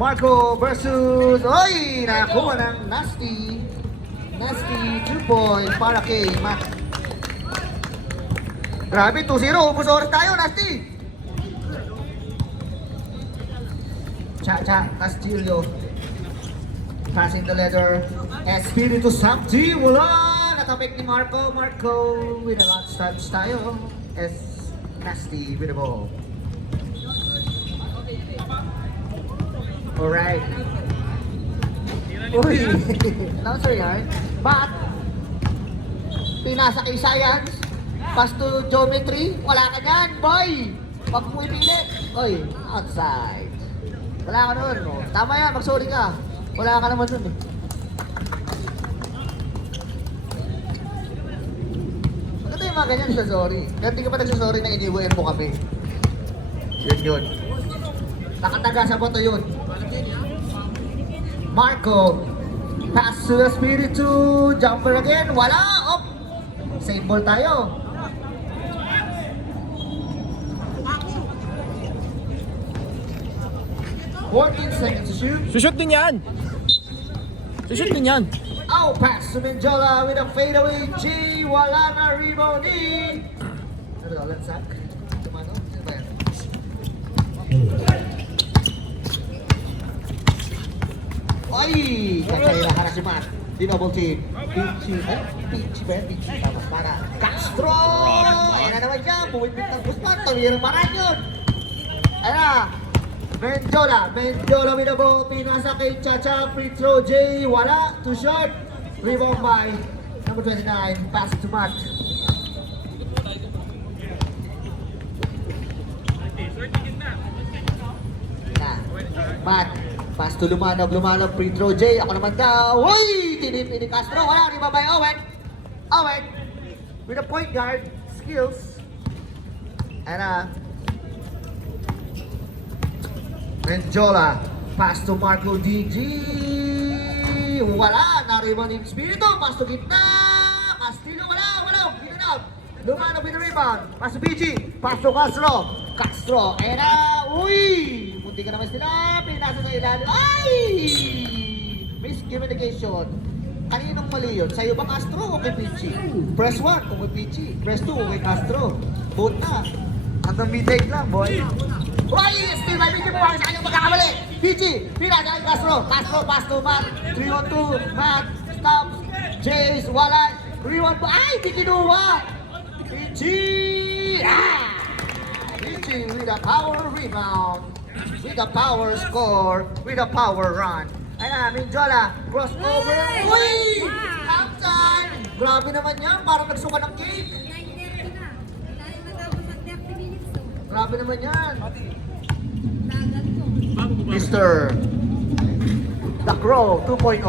Marco versus... Oy! Nakakuha ng Nasty. Nasty 2 point para kay Matt. Grabe, 2-0. Ubus oras tayo, Nasty. Cha-cha, Castillo. Passing the letter. Espiritu Santi. Wala! Natapik ni Marco. Marco with a last touch tayo. Nasty with the ball. Alright. Uy! Announcer yan. But, pinasa kay Science. Pass to Geometry. Wala ka dyan, boy! Pag pumipilit. Uy, outside. Wala ka nun. Oh. Tama yan, mag-sorry ka. Wala ka naman nun eh. Maganda yung mga ganyan sa sorry. Kaya hindi ka pa nagsasorry na iniwan mo kami. Yun. Nakataga sa boto yun. Marco. Pass to Espiritu. Jumper again. Wala. Op. Save ball tayo. Fourteen seconds to shoot. Sushoot din yan! Sushoot din yan! Oh, pass to Menjola with a fadeaway G. Wala na rebound ni. Ano daw, lansak? Tumano? Sino ba yan? Ay! Kachairahan na si Matt. Dinouble team. Pichi ba yan? Pichi. Tama. Para. Castro! Ayan na naman siya. Bumipit ng Guzman. Tawirang maran yun. Ayan na. Menjola with the ball. Pinasa kay Chacha. Free throw J. Wala. Too short. Rebound by number 29. Pass to Matt. Matt. Pass to Lumanov. Free throw J. Ako naman daw. Uy! Tinip ni Castro. Wala. Rebound by Owen. Owen. With a point guard. Skills. And Menjola. Pass to Marco DG. Wala. Nariban yung Espiritu. Pass to gitna. Castillo. Wala. Get it out. Lumanov with the rebound. Pass to BG. Pass to Castro. And uy! Munti ka naman sila. Pinasa sa ilalim. Ay! Miscommunication. Kaninong mali yun? Sa'yo ba Castro o kay Pichi? Press 1 kung kay Pichi. Press 2 kung kay Castro. Vote na. Hanggang mid-take lang, boy. Uy! Still by Pichi po. Sa kanyang magkakamali. Pichi! Pinasa kay Castro. Pass to Matt. 3-on-2. Matt. Stops. Jace. Wala. 3-1 ba? Ay! Di kinuha! Pichi! Pichi with a power rebound. With a power score. With a power run. Ayan, Menjola. Crossover. Uy! Outside! Grabe naman yan. Parang nagsuka ng cake. Grabe naman yan. Mr. The Crow 2.0.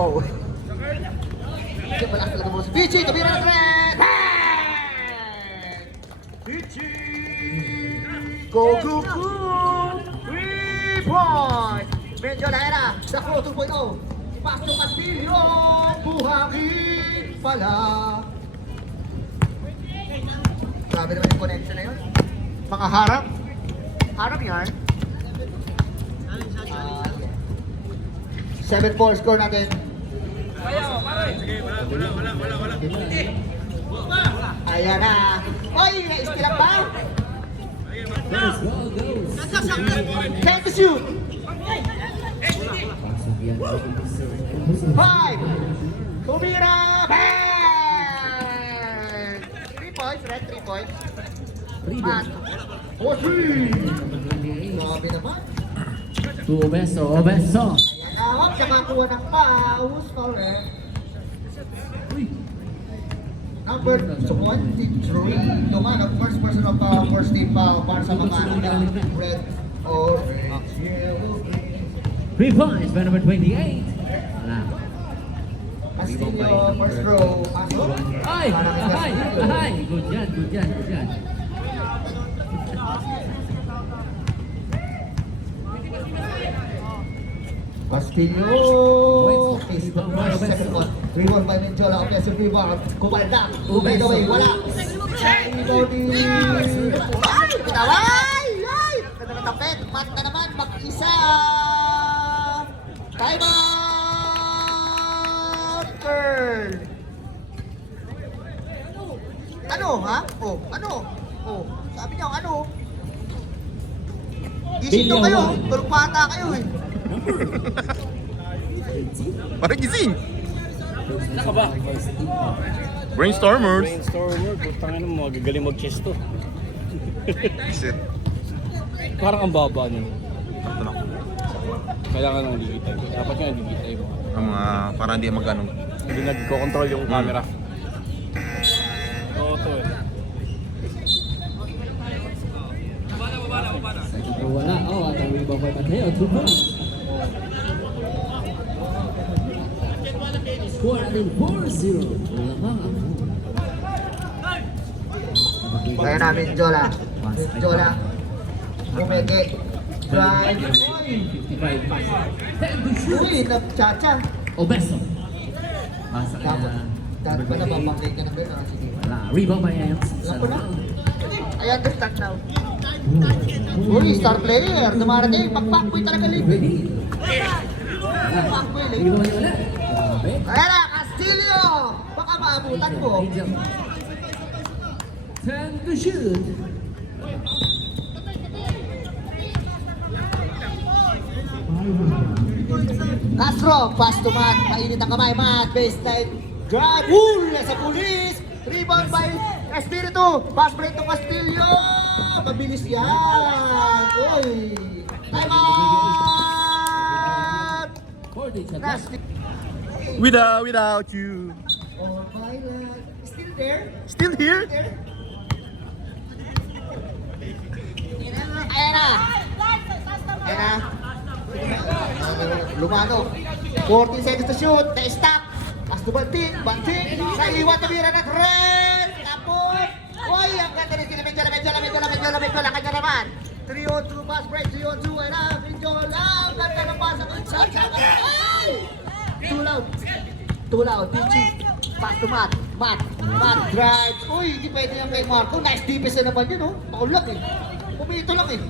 Hindi, malakas talaga mo si Pichi. Tumira na threat! Pichi! Go! 3 point! Menjola era. The Crow 2.0. Pass to Castillo. Buhangin pala. Grabe naman yung connection na yun. Mga harap. Harap yan. 7-4 score natin. Ayan na. Oy, na-istilang ba? Time to shoot. 5. Tumira. Bang! 3 points, red 3 points. At 4-3. Grabe naman. Obeso. Ayan na, huwag siya makuha ng pause. Correct. Number 23. Naman, ang first person of first team foul para sa mga red, orange, yellow, green. 3 points by number 28. Wala. Castillo, first row. Pasok. Ay! Good yan. Castillo is the first second one. 3-1 by Menjola. Offensive rebound. Kumalda. By the way, wala. Body. Ay! Ay! Ganda ng tapet. Mat na naman. Mag-isa. Time out! Turn! Ano, ha? Oh, ano? Oh, sabi niyo, ano? Gising daw kayo. Tulog pa ata kayo eh. Parang gising. Ano ka ba? Brainstormers. Brainstormer, putang ina mo, magagaling mag-chess to. Shit. Parang ang baba niyo. Sakto lang. Kailangan ng digitay. Dapat nga digitay mo. Ang mga, para hindi magano. Hindi nagko-control yung camera. Oo, to eh. Second row wala. Oh, at ang rebound by Mateo. 2 points. Score natin 4-0. Lamang ang Kaya namin, Jola. Jola. Bumeke. Drive. 55. Uy, nagchacha. Obeso. Pasa ka Dapat. na. Dapat pala babangkay ka na ba? Sige. Wala. Rebound by Ants. Alam ko na. I understand now. Uy, star player. Dumarating. Pag-packboy talaga libre. Pag-packboy libre. Rebound niya ulit. Grabe. Kaya na, Castillo! Baka maabutan mo. Angel. 10 to shoot. Castro, pass to Matt. Mainit ang kamay, Matt. Baseline. Grab. Nasa pulis. Rebound by Espiritu. Pass break to Castillo. Mabilis yan. Uy. Time out! 40 shot. Nasty. Without you. Oh, Violet. Still there? Still here? There? Ayan na. Ayan na. Lumano. 14 seconds to shoot. Na-stop. As to Banting. Banting. Sa iwan tumira ng red. Tapos. Uy, ang ganda rin sila. Medyo kanya naman. 3-0-2 pass break. 3-0-2. Ayan na. Medyo lang. Ang ganda ng pass. Ay! Too loud. Pichi. Pass to Matt. Matt drives. Uy, hindi pwede yan kay Marco. Nice defense na naman yun, oh. Pakulak eh. Pumito lang eh.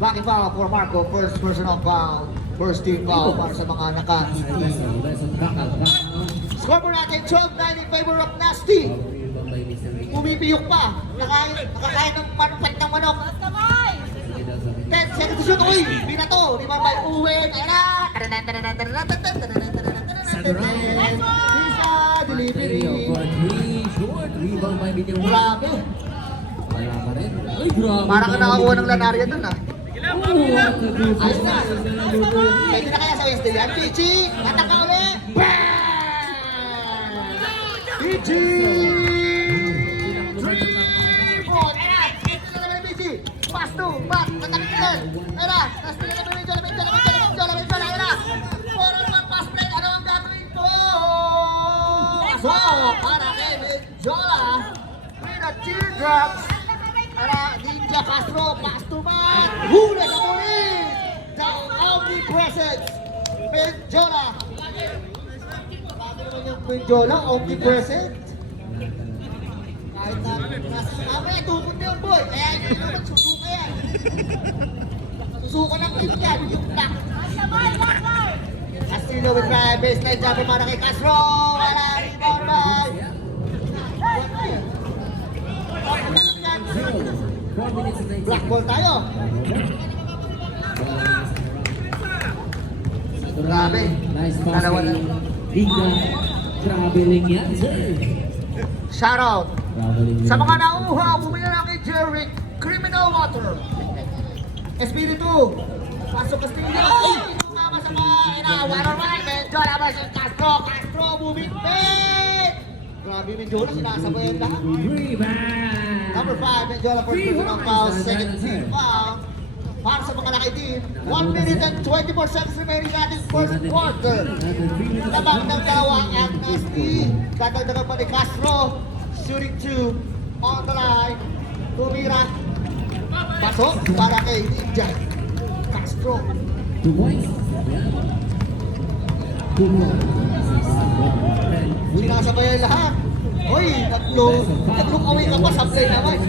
Blocking foul for Marco. First personal foul. First team foul para sa mga nakakiti. Obeso. Back out. Score po natin 12-9 in favor of Nasty. Rebound by Mr. Ricky. Umipiyok pa. Nakakain ng panupat ng manok. 10 seconds to shoot. Uy, binato. Rebound by Uwen. Ayan na. Lisa, delivery. Mateo for 3. Short. Rebound by Mateo. Grabe. Wala pa rin. Ay, grabe. Parang ka nakakuha ng lanarya dun ah. Oh, what a good Ayos na. pass. Pwede na kaya sa Wednesday yan. Pichi! Atak ka ulit! Bang! Pichi! 3-4! Ayan! Ito na naman ni Pichi! Pass to! Back! Tatakit ka din! Ayan na! Tapos nila na medyo! Ayan na! 4-on-1 pass play! Ano ang gagawin ko? So, para kay Medjola with a teardrops! Para Ninja Castro, pass to Matt! Hula sa muli! The omnipresent Medjola! Bago naman yung Medjola, omnipresent. Kahit na nasa mamaya, tukot na yun, boy. Kaya yun naman, susuka yan. Susuka ng clip yan, yung black. Castillo with drive, baseline jumper para kay Castro! Wala, rebound by... 4 minutes and 19. Black ball tayo. Grabe. Nice pass Dalawa na. kay Inga. Traveling yan, sir. Shoutout. Traveling Sa yan. mga nauha, bumili na kay Jerry Criminal Water. Espiritu. Pasok Castillo. Ay! Tumama sa mga one-on-one. Medjola versus Castro. Castro moving back. Grabe, Medjola. Sinasabayan lahat. Rebound. Number 5, Medjola for personal foul. Second team foul. Para sa mga nakaitim. 1 minute and 24 seconds remaining natin first quarter. Lamang ng dalawa ang Nasty. Dadagdagan pa ni Castro. Shooting 2 on the line. Tumira. Pasok para kay Ninja. Castro. 2 points. Yan. 2 points. Sinasabayan lahat. Hoy, nag-look away ka pa sa play naman.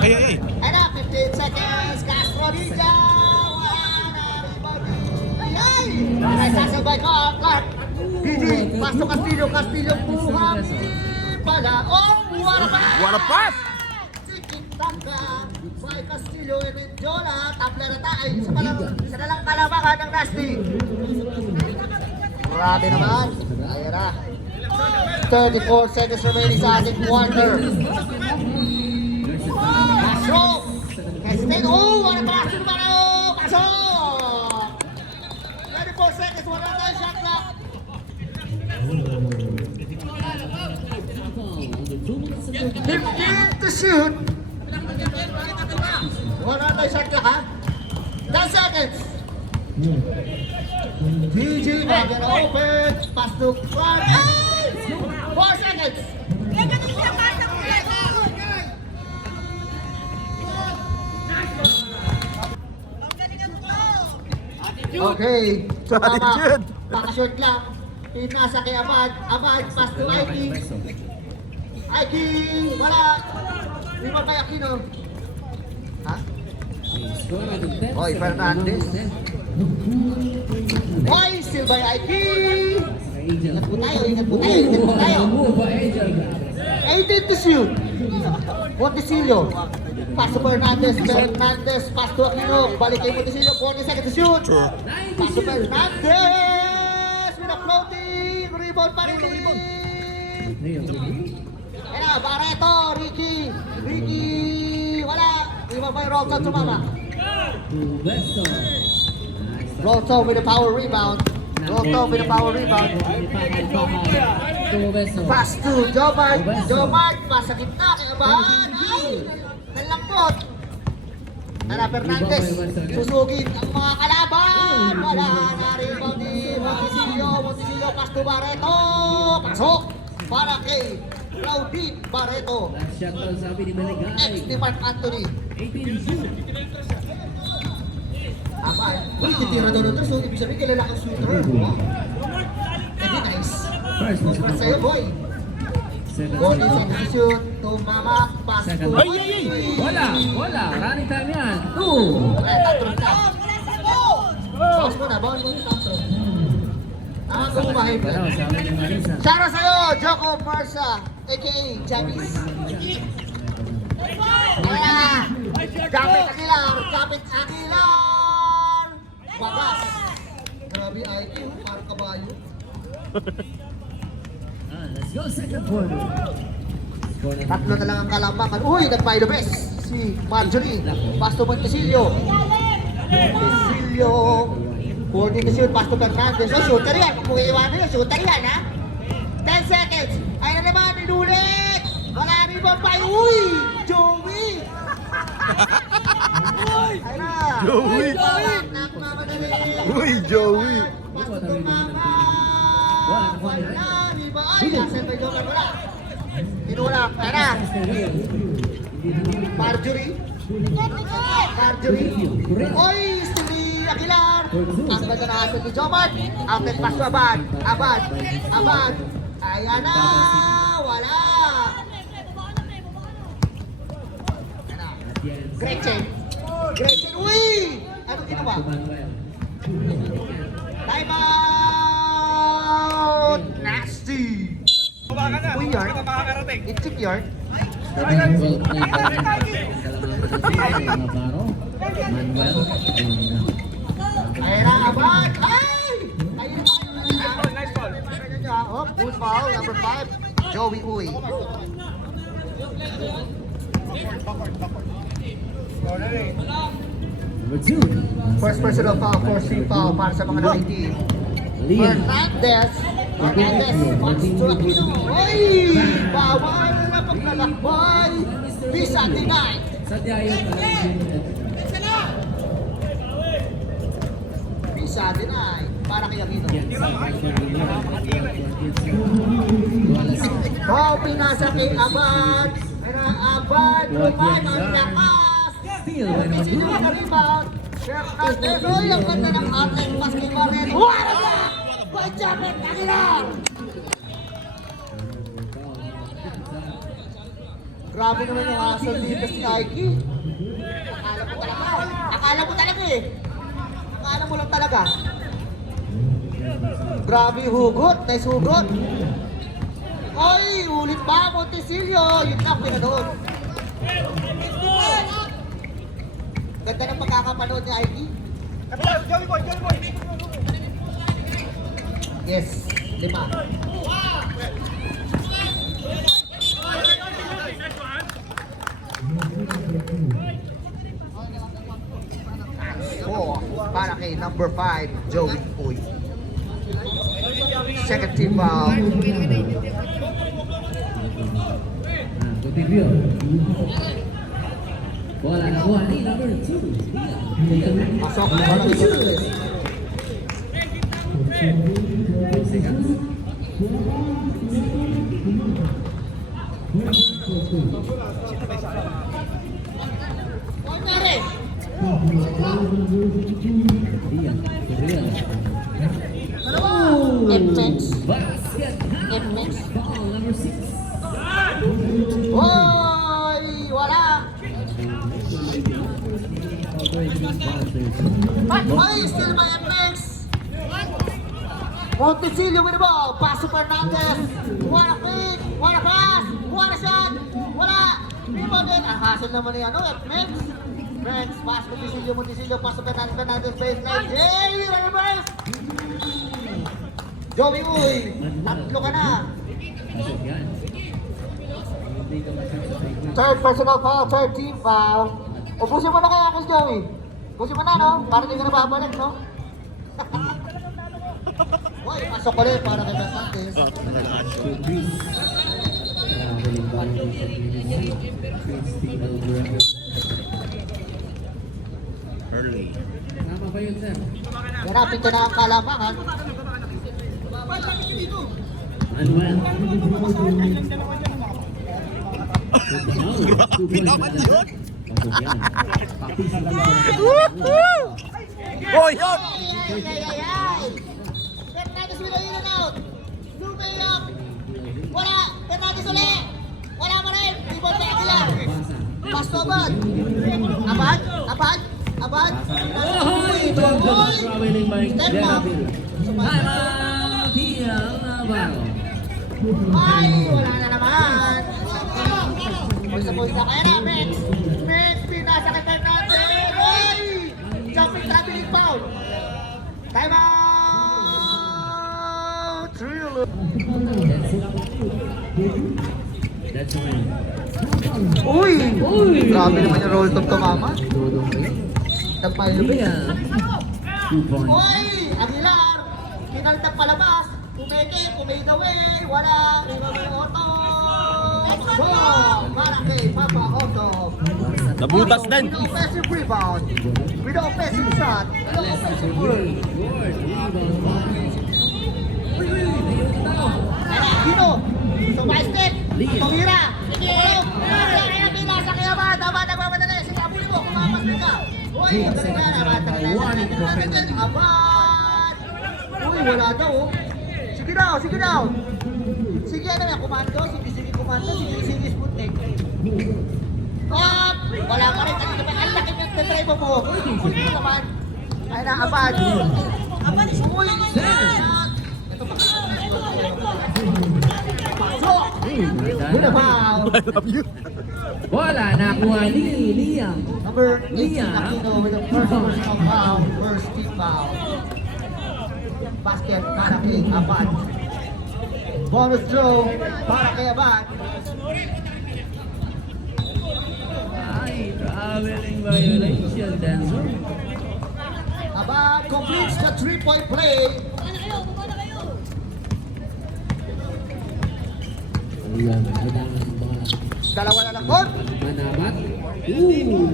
Ay. Ay na, 15 seconds. Castro Ninja. Wala na. Rebound by Clark. DG, pasok Castillo, Castillo, buhang pala. Oh, what a pass! What a pass! Tangka by Castillo and Menjola. Tabla na tayo. Isa na lang kalabakan ng Nasty. Grabe naman. Ayan na. 34 seconds remaining sa ating quarter. Castro. Castillo. Oh, what a pass to Mano. Pasok! 34 seconds. Wala tayo shot clock. 15 to shoot. Wala tayo shot clock ha. 10 seconds. DG bago na open. Pass to Clark. 4 seconds. Okay. So mama, pakashort lang. Pinasa kay Abad. Abad, pass to Ike. Ike, wala. Di ba kay Aquino? Ha? Oy, Fernandez. Oy, still by Ike. Ingat po tayo, ingat po tayo, ingat po tayo. 18 to shoot. Montesillo. Pass to Fernandez. Fernandez, pass to Aquino. Balik kay Montesillo. 40 seconds to shoot. Pass to Fernandez. With a floating. Rebound pa rin. Ayan na, Barreto. Ricky. Ricky. Wala. Iba pa yung Rolton sumama. Rolton with a power rebound. Rolton with a power rebound. Pass to Jomart. Jomart, pass sa gitna kay Abahan. Ay! Nalambot. Tara, Fernandez. Susugin ang mga kalaban. Wala na rebound ni Montesillo. Montesillo, pass to Barreto. Pasok para kay Claudine Barreto. Ex ni Mark Anthony. Abahan. Uy, titira daw ng so ibig sabihin kilala kang shooter. Edi nice. Congrats sa'yo, boy. 40 seconds to shoot. Tumama. Pass to... Wala! Running time yan! 2! Okay, tatlo na. Boss mo na, bawal mo yung tatlo. Tama ko kumahin ka. Shoutout sa'yo, Joko Marsa, a.k.a. Jamis. Wala! Kapit Aguilar! Kapit Aguilar! Babas! Grabe IQ, parang kabayo. Let's go second quarter. Tatlo na lang ang kalambakan. Uy, nag-by the best. Si Marjorie. Pass to Montesillo. Montesillo. 40 to shoot. Pass to Fernandez. Oh, shooter yan. Kung iiwanan yun, shooter yan, ha? 10 seconds. Ayun na naman, inulit. Wala rin ba pa? Uy! Joey! Ayun na. Joey! Nagmamadali. Uy, Joey! Pass to Mama. Wala. Iba. Ay, nasa may joker. Wala. Tinulak. Ayun na. Marjorie. Oy, Stevie Aguilar. Ang ganda na atin ni Jomart. Outlet pass to Abad. Abad. Ayan na. Wala. Ayan na. Gretchen. Uy! Anong ginawa? Time out. Nasty. Uy, yard. Itik yard. Ayan na, Abad! Ay! Ayun na kayo. Nice ball. Oh, good foul, number 5. Joey Uy. First personal foul, first free foul para sa mga nakaitim. Fernandez wants to Aquino. Oy! Bawal na paglalakbay. Visa denied. Visa denied. Para kay Aquino. Oh, pinasa kay Abad. Pero Abad, lumay ang lakas. Sino ang rebound? Fernandez. Oy, ang ganda ng ating pas kay Barreto. Wala! By Jamet Aguilar! Grabe naman yung hustle dito si Ike. Akala mo talaga eh. Akala mo lang talaga. Grabe hugot, nice hugot. Ay, ulit pa, Montesilio. Yun lang, pinanood. Ganda ng pagkakapanood ni Ivy. Yes, 5. Oh, para kay number 5, Joey Uy. Second team foul. Continue. Bola nakuha ni number 2. Pasok na ba ng Ibanez? Seconds. Kunyari! Diyan. Real. Inmax. Basket. Inmax. Ball number 6. Hoy! Wala! Ay, still by Inmax! Montesilio with the ball. Paso Fernandez. Wala pick. Wala pass. Wala shot. Wala. Rebounded. Ang hassle naman ni ano, Inmax. Friends, pass Montesilio, paso Fernandez, baseline. Jay! Reverse! Joey Uy! Tatlo ka na. Pasok yan. Hindi ka masyadong Third personal foul, third team foul. Ubusin mo na kaya ako si Joey. Ubusin mo na, no? Para hindi ka na babalik, no? Uy, pasok ko rin para kay Fernandez. Early. Tama ba yun, sir? Hanapin ko na ang kalamangan. Manuel. Grabe naman yun. Pasok yan. Pakis na Oh, yun! Ay! Fernandez with a in and out. Lumay up. Wala. Fernandez ulit. Wala mo rin. Ibon sa Aguila. Pass to Abad. Abad? Abad? Abad? Ohoy! Ohoy! Traveling by Step up. Derabil. Timeout here, Navarro. Ay! Wala na naman. Pulsa-pulsa kaya na, Mex. Mex, pinasa kay Fernandez. Ay! Jumping traveling foul. Time out! Thriller. That's right. Uy! Uy! Grabe naman yung roll top tumama. Dodong kayo. Nagpalubig. Yeah. 2 points. Uy! Aguilar! Kinaltag palabas. Kumeke, kumade away. Wala. Rebound ng Otto. So, para kay Papa Otto. Nabutas din. With the offensive rebound. With the offensive shot. With the Alexis offensive Good. work. Good. Rebound by. Uy, uy, ayun na. Dino. Sumay step. Liam. Tumira. Tulog. Kaya pinasa kay Abad. Abad nagmamadali. Sige, abuli mo. Kumapas na ka. Uy, Eight galing seconds. na. Warning for penalty. Abad. Uy, wala daw. Oh. Sige daw, sige daw. Sige, ano yan, komando, sige komando, sige Sputnik. At, wala pa rin, ang laki ng drive mo. Uy, naman. Ay na, Abad. Abad, uy. Ito pa. Pasok. Good foul. I love you. Wala, nakuha ni Liam. Number 18, Liam. Aquino with the first personal foul, first team foul. Basket para kay Abad. Bonus throw para kay Abad. Ay, traveling violation, Denzo. Abad completes the 3-point play. Ayan, ayan, mga Dalawa na lang court. manabat. Ooh!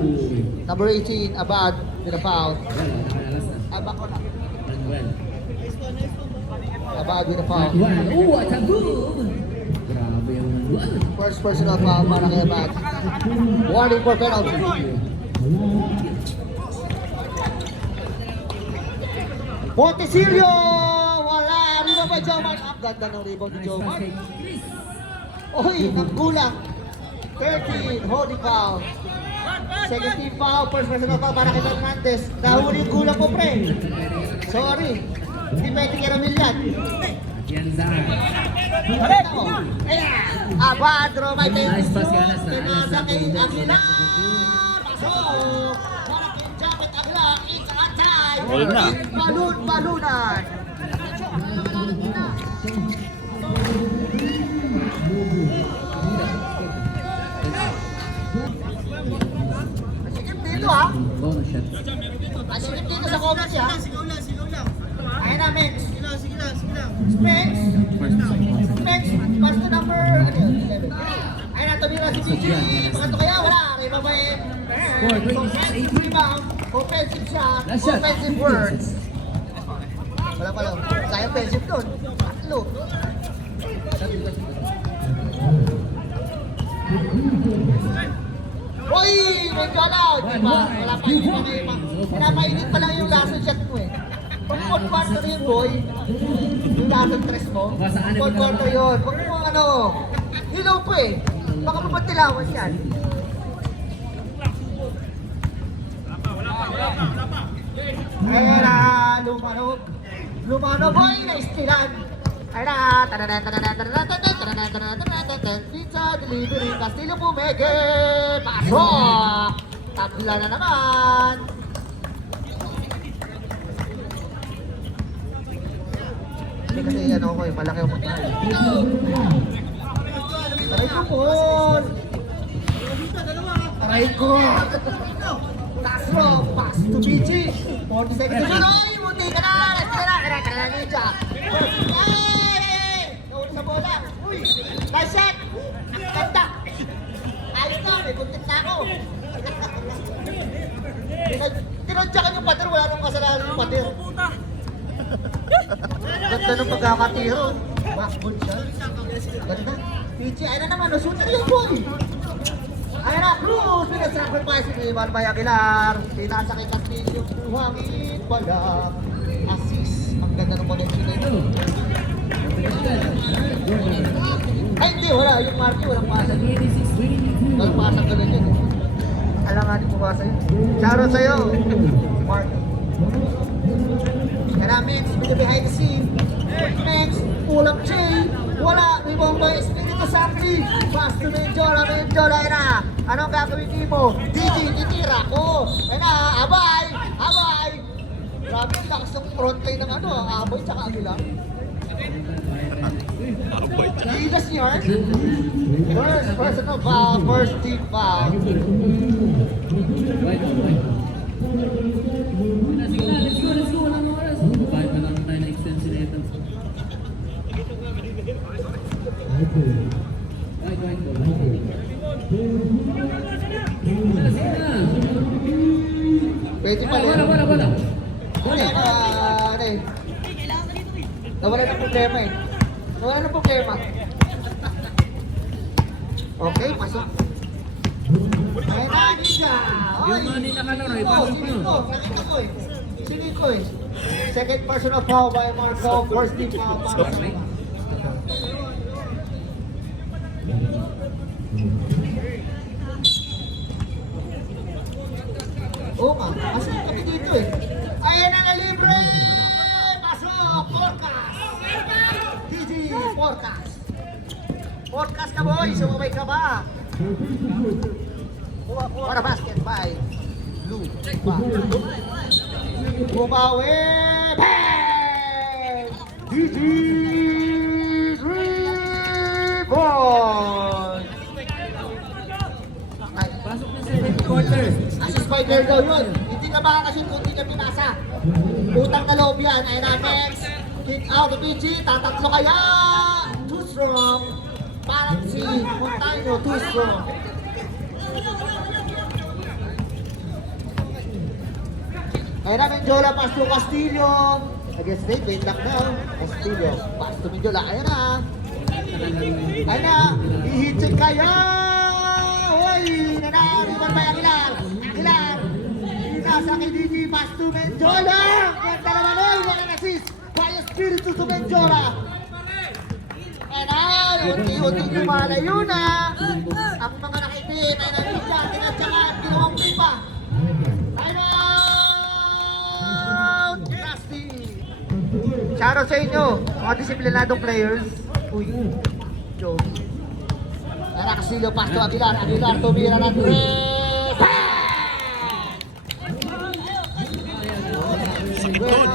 Number 18, Abad with a foul. Wala, nakalalas na. Abad ko na. Manuel. Abad with a foul. Manuel. Ooh, at a good! Grabe yung Manuel. First personal foul para kay Abad. Warning for penalty. Montesilio! Wala! Rebound by Joman. Ang ganda ng rebound ni Joman. Uy, nagkulang. 13, holding foul. Second team foul, first personal foul para kay Fernandez. Nahuli yung kulang mo, pre. Sorry. Hindi pwede kay Ramil yan. Atienza. Ito. Ayan. Abadro, may Nice pass yan, Alas na. Alas Pinasa na. kay Aguilar. Pasok. Malaking jacket Aguilar. It's a time. All na. Balunan. Masikip dito ha. Bonus shot. Masikip dito sa comments ha. Sigaw lang. Ayun na, Mex. Specs. Specs. Pass to number 11. Ayun na, tumira si BG. Pangato kaya, wala. May babae. Score, 26-18. Rebound. Offensive shot. Last shot. Offensive words. Wala pala. Kaya offensive doon. Tatlo. Uy! Medyo ano, di ba? Wala pa yun pa kayo. Pinapainit pa lang yung last shot mo eh. Pag fourth quarter yun, boy. Yung last stress mo. Fourth quarter yun. Huwag mo ano. Hilaw po eh. Baka mapagtilawan yan. Ayan na, lumano. Lumano boy, na-istilan. Ayan na, pizza delivery, Castillo Pumege, pasok! Tabla na naman. Hindi kasi ano ko eh, malaki ang mga. Aray ko po! Aray ko! Castro, pass to BG. 40 seconds to shoot. Oy, munti ka na! Tara na, ninja. Ay! Nauli sa bola. Uy! Nice shot! Ang ganda! Ayos na, may kuntit na ako. Tinadyakan yung pader, wala nang kasalanan yung pader. Ganda ng pagkakatiro. Backboard siya. Ganda. PG, ayun na naman, shooter yung boy. Ayun na, Cruz, pinasacrifice ni Ivan Bay Aguilar. Pinasa kay Castillo, buhangin pala. Assist. Ang ganda ng connection na ito. Ay, hindi, wala. Yung Marky, walang pasa. 26-22. Walang pasa ka lang yun. Alam nga, di po pasa yun. Shoutout sa'yo, Marky. Kaya Mex, behind the scene. Mex, pull-up J. Wala, rebound by Espiritu Santi. Pass to Menjola, ayun na. Anong gagawin mo? DJ, titira ko. Ayun na, abay. Grabe, ang lakas ng front line ng ano, ang aboy tsaka Aguilar. Jesus yard. First personal foul, first team foul. Sige na, let's go. Walang oras. Bakit pa lang tayo na-extend sila ito? Sige na. Pwede pa rin. Wala. Ano eh. Nawala ng problema eh. Nawala ng problema. Okay, pasok. Ayun na, Ninja. Yung mga ninakalaro, ipasok nyo. Siniko eh. Second personal foul by Marco. First team foul. Oo nga, pasok kami dito eh. Ayan na libre! Pasok! Forecast! DG Forecast! Forecast ka boy! Sumabay ka ba? Para basket by Blue. Bumawi! Bang! DG Rebound! Pasok na sa second quarter. Assist by Claire daw yun. Hindi ka makakashoot kung hindi ka pinasa. Utang na loob yan. Ayun na, next. Kick out the PG. Tatatlo kaya. Too strong. Parang si Montano. Too strong. Ayun na, Menjola. Pass to Castillo. Against Nate. Wait lang now. Castillo. Pass to Menjola. Ayun na. Ayun na. I-hit kaya. Hoy! Nanariban ba Aguilar? Aguilar! Inasa kay DG, pass to Menjola! Ganda naman oy! Walang assist! By Espiritu to Menjola! Unti-unti lumalayo na! Ang mga nakipin ay nandito at tinatsakan, ginawang pipa! Time out! Nasty! Shoutout sa inyo, mga disiplinadong players. Uy, Joe. Tara, Castillo, pass to Aguilar. Aguilar, tumira ng 3.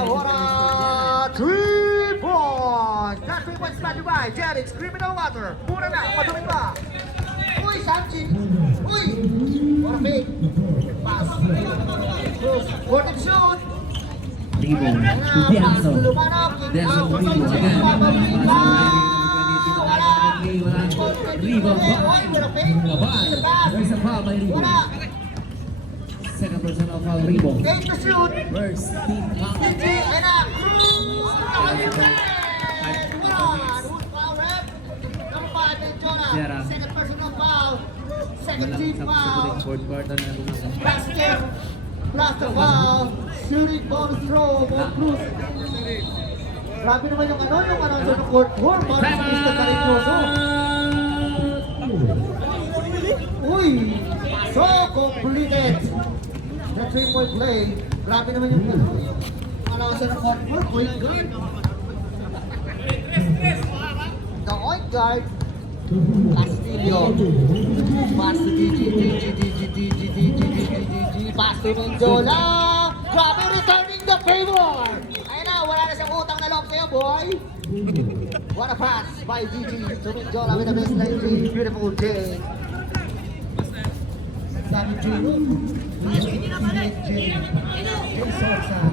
Wala, 3 points! That 3 points brought to you by Jerry's Criminal Water. Mura na, madumi pa. Uy, Sanchi! Uy! What a fake! Pass. Good and shoot! Ribo. Tianzo. Tianzo Ribo. Again. Ribo. Gabal. There's a foul by Ribo. Second personal foul, Ribo. Game to shoot! First team foul. Jera. Second personal foul. Second Walang team sa foul. fourth quarter na lumasa. Basket. Plus the foul. Shooting bonus throw. Ball cruise. Grabe naman yung announcer ng court 4. Parang sa Mr. Cariñoso. Uy! So completed. The 3-point play. Grabe naman yung announcer ng court 4. Point guard. The point guard. Castillo. Pass to DG. Pass to Mendola. Grabe, returning the favor. Ayun na, wala na siyang utang na loob sa'yo, boy. What a pass by DG to Mendola with the baseline J. Beautiful J. Sabi J.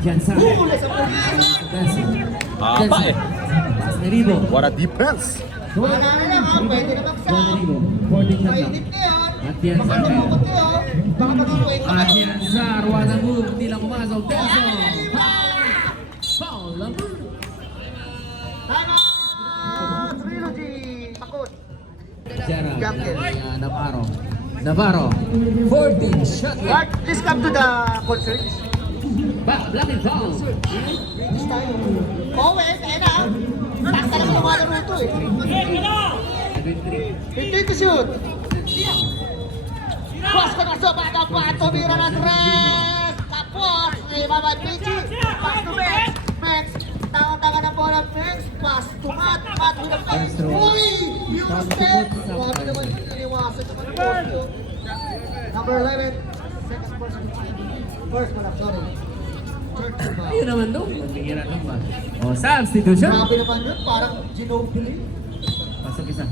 Tianza. Haba eh. Pass ni Ribo. What a defense. Wala na lang ha, pwede na Juan mag-sub. Ribo. 14 shot Mainit lang. na yun. Atienza. Baka lumukot na yun. Baka mag-uwait ka. Atienza. Ruana move. Hindi lang pumasok. Tenso. Foul. Lamur. Tama! Trilogy! Pakot! Jera. Jungle. Navarro. Navarro. 14 shot lang. Bart, please come to the concerts. Black and foul. This time. Oh, wait, ayun na. Taas talaga ng mga naruto eh. 15 to shoot. Cross ka na sa bata pa. Tumira ng tres. Tapos, lima by Pichi. Pass to Mex. Mex. Tangan-tangan na po ng Mex. Pass to Matt. Matt with a face. Uy! Yung step. Grabe naman yung iniwasan naman ng post. Number 11. Second person. First man, I'm sorry. Third man. Ayun naman doon. Magbihira ka ba? O, substitution. Grabe naman yun. Parang Ginobili. Pasok isa.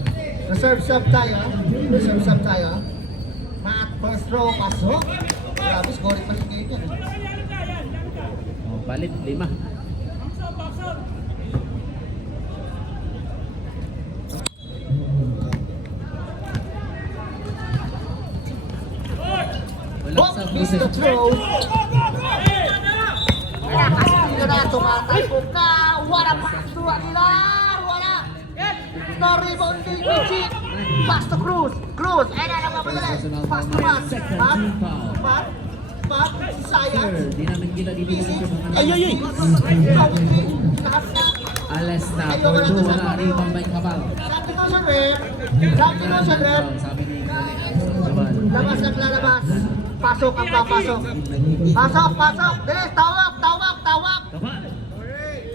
Reserve sub tayo. Reserve sub tayo. Matt, first row, pasok. Grabe, scoring pa si Nathan. O, palit. 5. Walang Bomb miss the substitution. throw. Wala kasi nila na tumatalbog na. Wala pass to Aguilar. Wala. No rebounding Pichi. Pass to Cruz. Cruz. Ayun na lang mamadali. Pass to Matt. Matt. Matt. Matt. Sayang. Sir, di namin kita dito sa mga Ay, ay, ay. Lahat na. Alas na. Porto, wala rin pambay kabal. Sabi ko sa rep. Sabi ko sa rep. Sabi ni Jabal. Labas at lalabas. Pasok ang papasok. Pasok, pasok. Bilis, tawag, tawag, tawag. Kabal.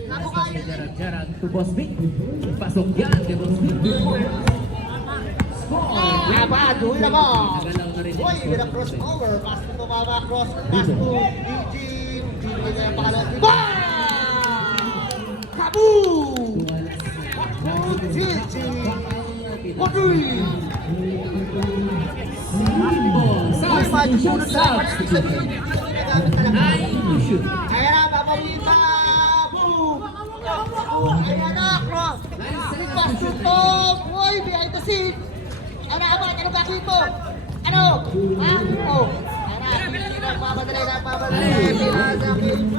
Nabukay. Jaran to Bosby. Pasok yan kay Bosby. Score. Laban, duwi na mo. Nagalaw na rin. Uy, with a crossover. Pass to Mama, cross. Pass to DG. DG na yung pangalan. Bam! Kaboom! DG. Wadui! Uy, majusunod sa dapat ibig sabihin. Ginagamit talaga. Nine to shoot. Kaya na, babawin ka! Boom! Boom! Ayan na, cross! Pass to Tom! Uy, behind the scene! Ano ba? Ano gagawin mo? Ano? Ha? Oh! Ayan na, hindi na papadali na papadali. Behind the scene!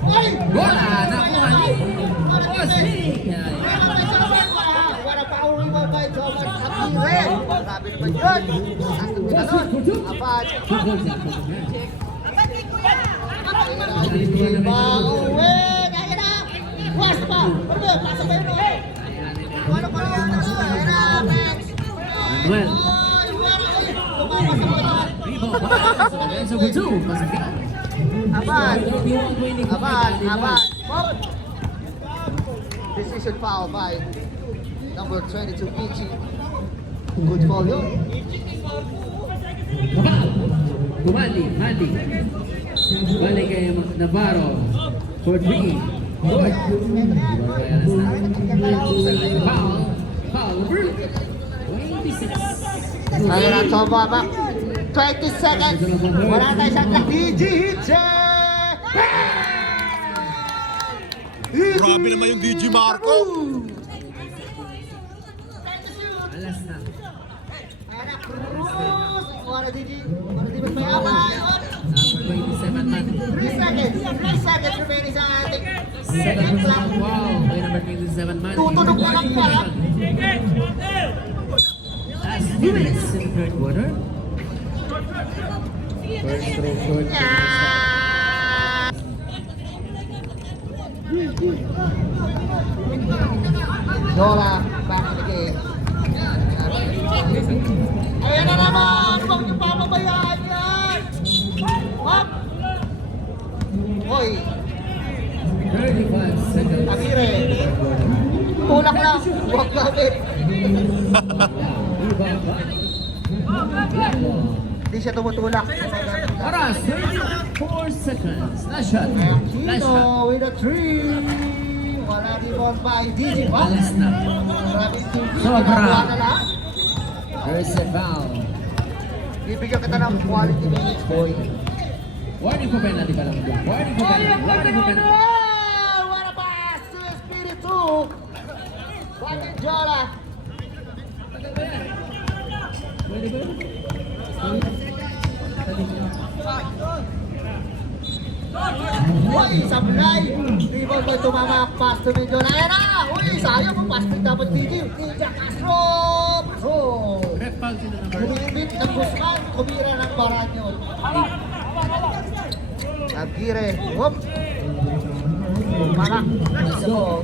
Uy! Bola nakuha ni Bosby. Wala pa ang rebound by Thomas Aguirre. Grabe naman yun. Taas ng gano'n. Abad. Bauwin! Ayan na! Was pa! Ano ba? Pasok pa yun. Ano pa rin yung nasa? Ayan na! Max! Manuel. Ay, wala! Ay, tumapasok pa yun. Rebound. Enzo Gutu. Pasok yan. Aban! 31-25. Aban! Pop! Decision foul by number 22, Ichi. Good foul yun. Kapal. Gumali. Balik kay Navarro. For 3. Good. Foul number 26. Ayun ang tomba ba? 20 seconds. Wala tayo sa clock. DJ Hitche! Grabe naman yung DJ Marco. Alas na. Ayan na, Cruz! Wala DJ. Wala di mas mayaman. Number 27 man. 3 seconds. 3 seconds remaining sa ating Second second clock. wow. Kay number 27 man. Tutunog na lang pala. Last 2 minutes in the third quarter. First throw short. Yeah! Zola, back in the game. Ayan na naman! Huwag niyo papabayaan yan! Hop! Hoy! 35 seconds. Amire! Tulak lang! Huwag gamit! Hindi siya tumutulak. Oras, 34 seconds. Last shot. Last shot. Aquino with a 3! Wala di ball by DJ Hop! Alas na. Maraming team Sobra. nakakuha na lang. There's a foul. Bibigyan kita ng quality minutes, boy. Warning for penalty ka lang. Warning for penalty. Warning for penalty. What a pass to Espiritu! Joaquin Jola! Pwede ba? Uy, sablay! Di ba ba tumamak? Pass to Jola? Ayan na! Uy, sayang mo. Pass to dapat DJ. DJ Castro! Paso! Rep foul sila number Kumibit ng Guzman. Kumira ng Baranyo. 8. Agire. Whoop! Tumamak. Paso.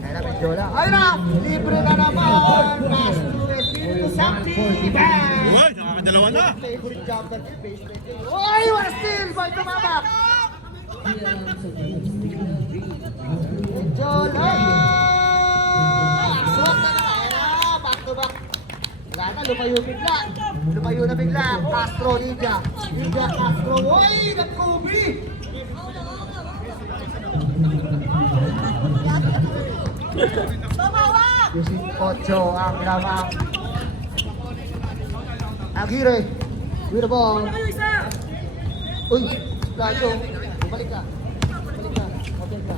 Ayan na, Jola. Ayun na! Libre na naman! Pass to Espiritu Santi! Bang! Uy, nakakadalawa na. Favorite jumper niya, baseline niya. Oy, what a steal by Tumamak! Jola! Aswak na naman. Ayan na, back to back. Wala na, lumayo bigla. Lumayo na bigla. Castro, Ninja. Ninja, Castro. Oy, nag-Kobe! Using Ocho ang lamang. Aguirre with the ball. Uy, layo. Bumalik ka. Bumalik ka. Hotel ka.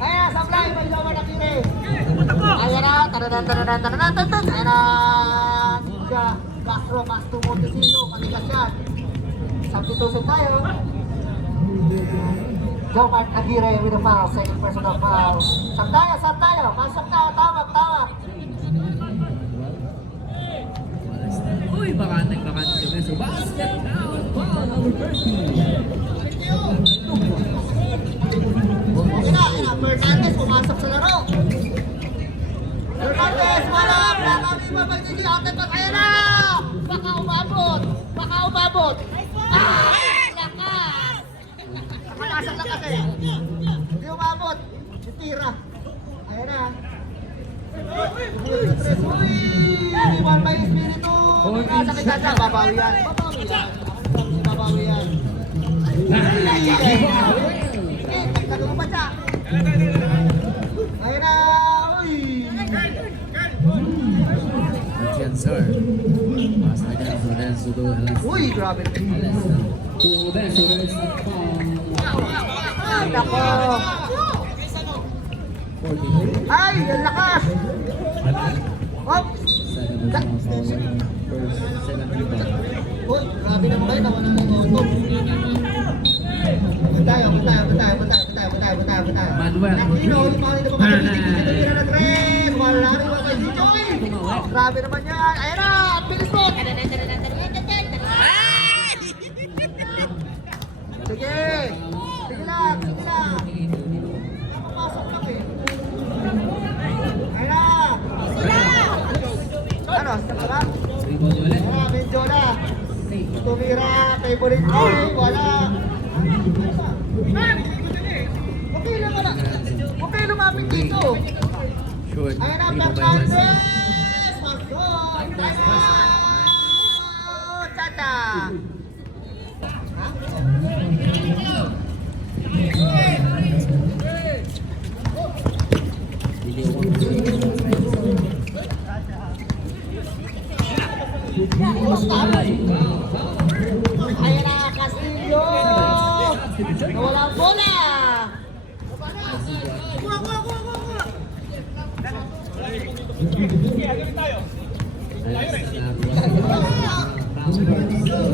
Ayan, sablay. May lawan Aguirre. Ayan na. Tananan. Ayan na. Ninja. Castro, Castro, Montesino. Katigas yan. Substitution tayo. Jomar Aguirre with a foul. Second personal foul. Santaya. Pasok na. Tawag. Uy, bakante kami. So, basket count. Foul number 13. Okay na. Fernandez pumasok sa laro. Fernandez, wala. Kami mapagdili. Atin pa tayo na. Baka umabot. Lakas. Nakalasak lang kasi. Hindi umabot. Tira. Ayan na. Iwan by Espiritu. Nasa kita dyan. Babawi yan. Nagkagong pa siya. Ayan na. Uy. Yan, sir. Pass na dyan. So, then, sudo. Alas. Uy, grabe. Alas na. So, then, so, there's a foul. Nako. 40. Ay, ang lakas. Hop. First, second rebound. Uy, grabe naman kayo. Naman ang nangotog. Tayo. Manuel. Aquino, yung mga hindi pa makakalitigil sa tira ng tres. Wala rin mga kay Joy. Grabe naman yan. Ayan na, ang bilis mo. Sige. Sige lang. Papasok lang eh. Ayan na. Ano, sa ba? Rebound ulit. tumira, favorite ko eh, wala. Okay lang wala. Okay, lumapit dito. Short. Ayan na, Rico Fernandez! Benson. Magod! Tata! Ayan na, Castillo! Nawala ang bola!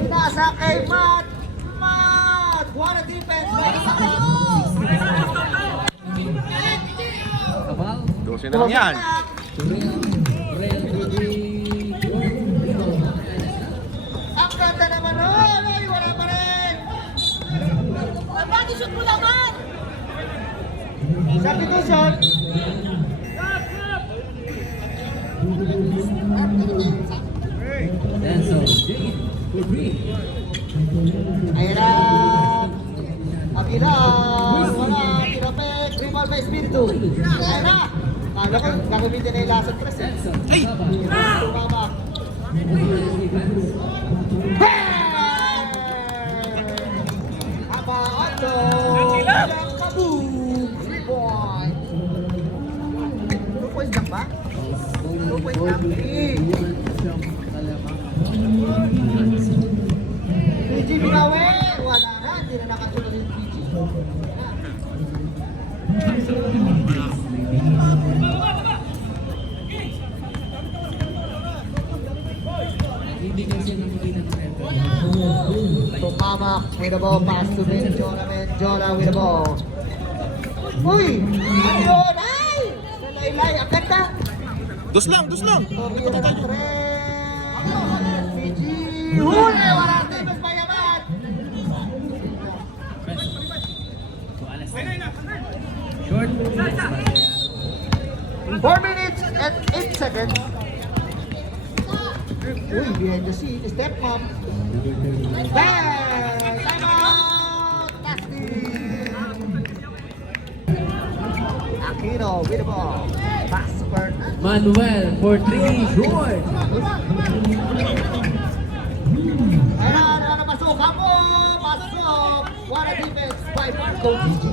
Nasa kay Matt! Matt! What a defense by Isabel! Kabal. 12 na lang yan. Ang ganda naman nun! Ay, wala pa rin! Ay, bakit shoot mo naman? Substitution! Denso. For three. Ayan na! Aguilar! Wala! Pinapek! Rival by Espiritu! Ayan na! Kala ko, gagamitin na yung lasang press eh. Denso. Ay! Tumama! Defense. Abaado! Walang kaboom! 3 points! 2 points lang ba? 2 points lang. PG Binawe! Wala na, hindi na nakasunod yung PG. Hindi kasi nakikita ng effort. Tumamak with the ball, pass to Menjola, Menjola with the ball. Uy! Ano yun? Ay! Nalaylay, ang ganda! Dos lang. Tumira ng tren! PG! Huli! Wala ang Davis Bayaman! Short. 4 minutes and 8 seconds. Uy, behind the scene, step mom. Bang! Time out! Nasty! Aquino with the ball. Pass to Fernandez. Manuel for three. Short. Ano pasok? Hapo! Pasok! What a defense by Marco PG.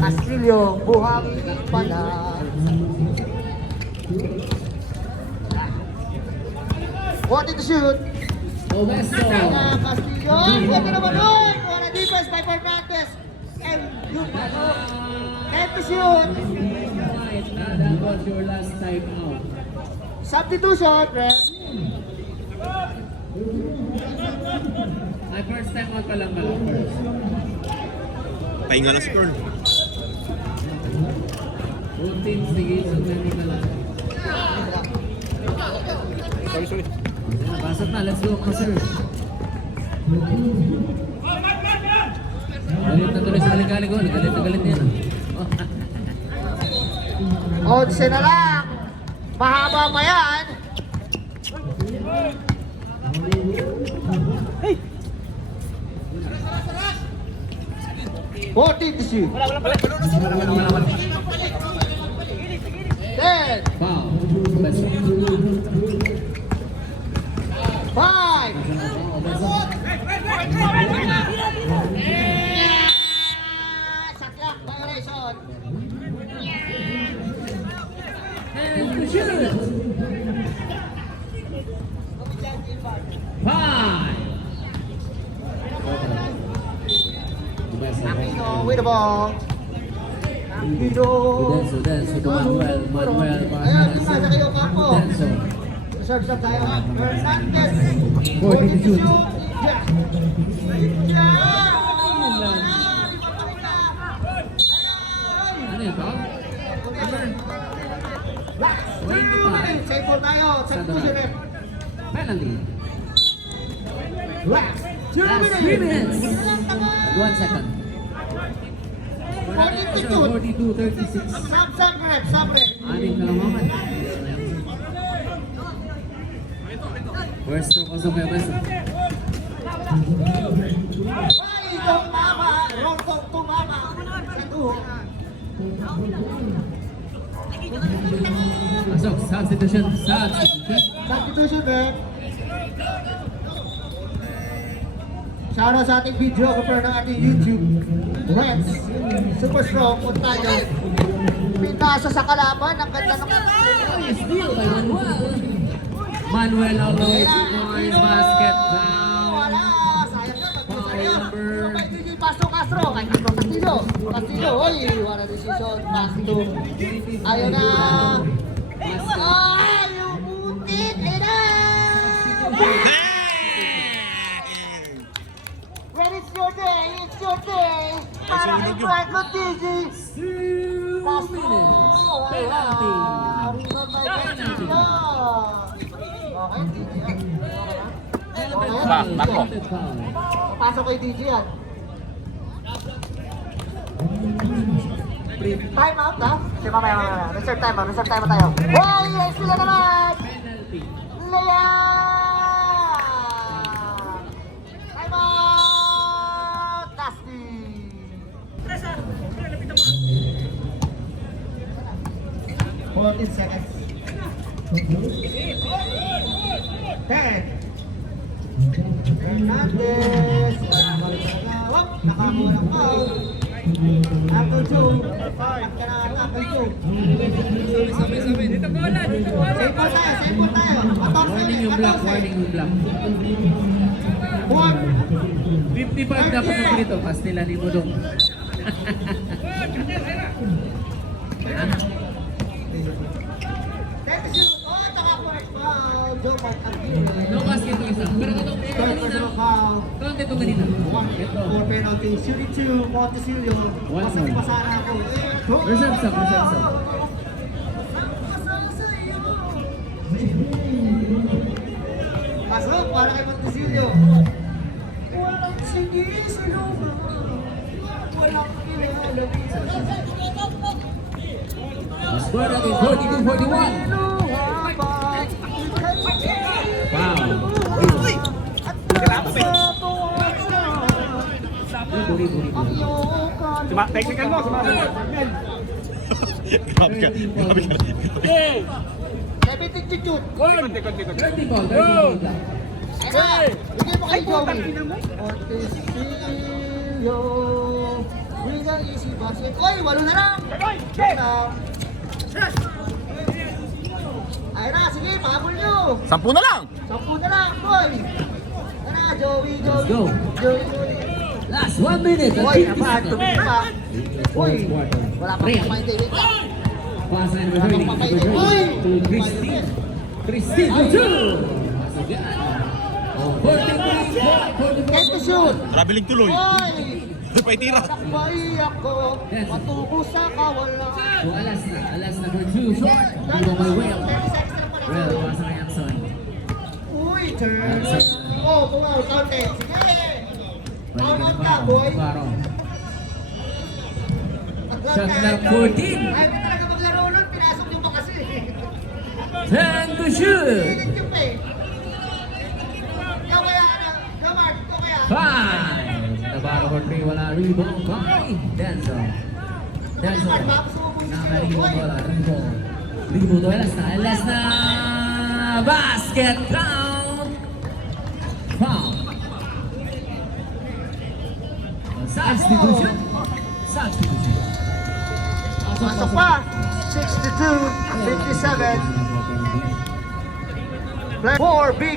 Castillo, buhangin pala. Wanted to shoot. Obeso. Castillo, pwede naman nun. What a defense by Fernandez. And yun ano. And to shoot. That was your last time out. Substitution, Fred. My first time out pa lang pala. First. Pahinga lang si Earl. Routine, sige, sundin ka lang. Sorry. Pasok na, let's go, sir. Galit na tuloy sa galing-galing ko. Galit na galit yan. 11 na lang. Mahaba pa yan. Hey! 14 to shoot. 10. Foul. Obeso. 5. Saklak violation. And shoot. 5. Aquino with the ball. Aquino. Denso to Manuel. Ayun, sa kayo kampo. Denso. Serve sa tayo. Fernandez. 40 to shoot. Yeah. Ano yun, Bob? Save ball tayo. Substitution eh. Penalty. Last 2 Last 3 minutes. minutes. 1 second. 42. 42-36. Sub-rep. Aning kalamangan. First stroke also kay Wes. Ay, tumama! Rondong tumama! Sa duho. Pasok, substitution. Substitution, man. Shoutout sa ating videographer ng ating YouTube. Rex, super strong, punta nyo. Pinasa sa kalaban, ang ganda ng... Steal by Manuel. Manuel all the way to points, basket down. Wala, sayang yun, magpusa niya. Sabay DJ Pasto Castro, kay Castro Castillo. Castillo, oy, wala decision, Pasto. Ayun na. Ay, yung putik, ayun na. When it's your day, it's your day. Para kay Franco DJ. 2 minutes. Penalty. Okay, DJ. Bako. Pasok kay DJ yan. Time out ha? Kasi mamaya. Reserve time tayo. Wow, yes, sila naman! Penalty. Lea! Time out! Dusty! 14 seconds. 10. Hernandez. Nakakulang pa. Apple Joe. Pagka na Apple Joe. Dito bola. Save po tayo. Warning yung block. 55 dapat na dito. Pastila ni Budong. No basket yung isa. Pero itong kanina. Ito. For penalty, shooting 2, Montesilio. Basta di pasara ako. Reserve stop. Pasok, para kay Montesilio. Walang sige sa lupa. Walang kinalabi. Score natin 42-41. Wow. Technical mo, sumasagot. Grabe ka. 17 chut. Konti. 30 ball. Bigay mo kay Joey. Montesilio. Bring an easy basket. Oy, 8 na lang. Ayun na, sige, pahabol nyo. 10 na lang! 10 na lang, boy. Ayun na, Joey. Let's go. Joey. Last 1 minute. Boy, naman, tumingin pa. Boy, wala pang Rea. pamainte. Wait lang. Pass and returning. To Christine. Oh, 43. Get to shoot. Traveling tuloy. Boy, Paitira. nakbaiyak ko. Matubo sa kawalan. So, alas na for 2 short. Dito kay Will. Will, pasa kay Anson. Uy, turn. Oh, pumaw, counted. Sige. Count out ka, boy. Baro. Shot clock 14. Ay, hindi talaga maglaro nun. Pinasok yung pa kasi. 10 to shoot. Pilit yung pa eh. Ikaw kaya, ikaw Mark, ikaw kaya. 5. Navarro for 3. Wala rebound by Denzel. Naka-rebound wala. Rebound. Alas na. Basket count. Foul. Substitution. Pasok pa. 62, 57. 4 big